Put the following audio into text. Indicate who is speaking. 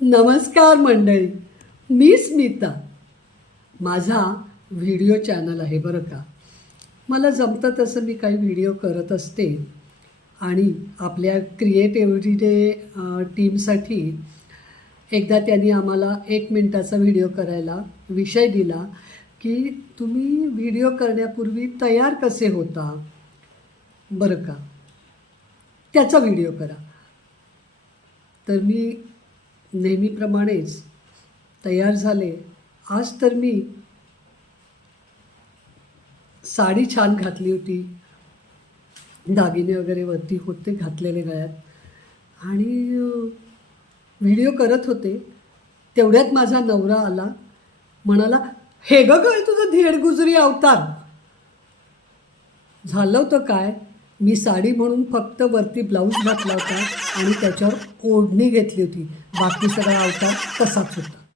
Speaker 1: नमस्कार मंडळी मी स्मिता. माझा व्हिडिओ चॅनल आहे बरं का? मला जमतं तसं मी काही व्हिडिओ करत असते आणि आपल्या क्रिएट टीमसाठी एकदा त्यांनी आम्हाला एक मिनटाचा व्हिडिओ करायला विषय दिला की तुम्ही व्हिडिओ करण्यापूर्वी तयार कसे होता? बरं का? त्याचा व्हिडिओ करा. तर मी नेहमीप्रमाणेच तयार झाले. आज तर मी साडी छान घातली होती. दागिने वगैरे वरती होते घातलेले गळ्यात. आणि व्हिडिओ करत होते. तेवढ्यात माझा नवरा आला. म्हणाला हे ग काय तुझं धेडगुजरी अवतार. झालं होतं काय? मी साडी म्हणून फक्त वरती ब्लाऊज घातला होता आणि त्याच्यावर ओढणी घेतली होती. बाकी सगळा अवतार तसाच होता.